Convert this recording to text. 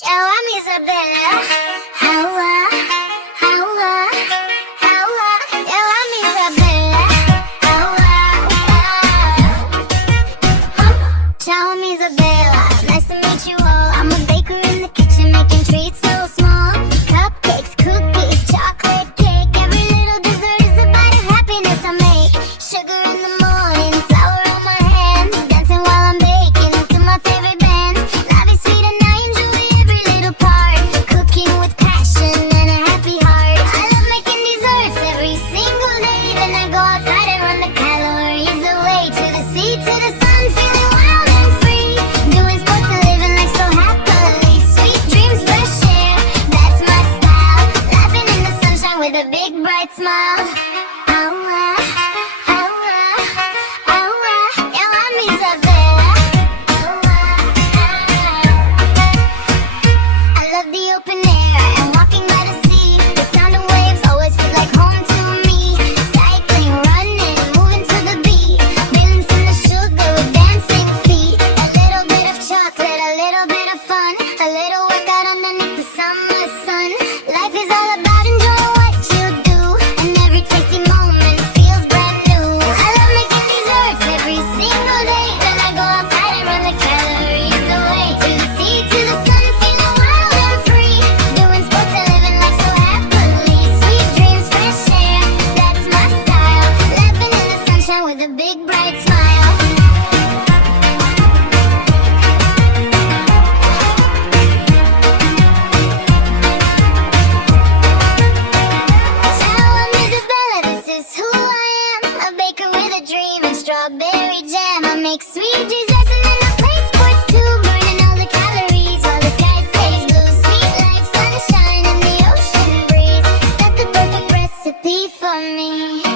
Ciao, I'm Isabella. Hawa, hawa, hawa. Ciao, I'm Isabella. Hawa, ciao, I'm Isabella. Nice to meet you all. I'm a baker in the kitchen making treats so small. Cupcakes, cookies, chocolate cake. Every little dessert is a bite of happiness I make. Sugar in the morning, flour on my hands. Dancing while I'm baking to my favorite bands. Life is sweet and I enjoy every little part. Cooking with passion and a happy heart. I love making desserts every single day. Then I go outside and run the calories away. To the sea, to the sun, feeling wild and free. Doing sports and living life so happily. Sweet dreams, fresh air, that's my style. Laughing in the sunshine with a big bright smile. Yeah, I'm Isabella. I love the open air and walking by the sea. The sound of waves always feels like home to me. Cycling, running, moving to the beat. Balancing the sugar with dancing feet. A little bit of chocolate, a little bit of fun. A little workout underneath the summer sun. Life is all about enjoying what you do. And every tasty moment feels brand new. I love making desserts every single day. Then I go outside and run the calories away. To the sea, to the sun, feeling wild and free. Doing sports and living life so happily. Sweet dreams, fresh air, that's my style. Laughing in the sunshine with a big bright smile. Ciao, I'm Isabella, this is who I am. A baker with a dream and strawberry jam. I make sweet desserts and then I play sports too. Burning all the calories while the sky stays blue. Sweet life, sunshine and the ocean breeze. That's the perfect recipe for me.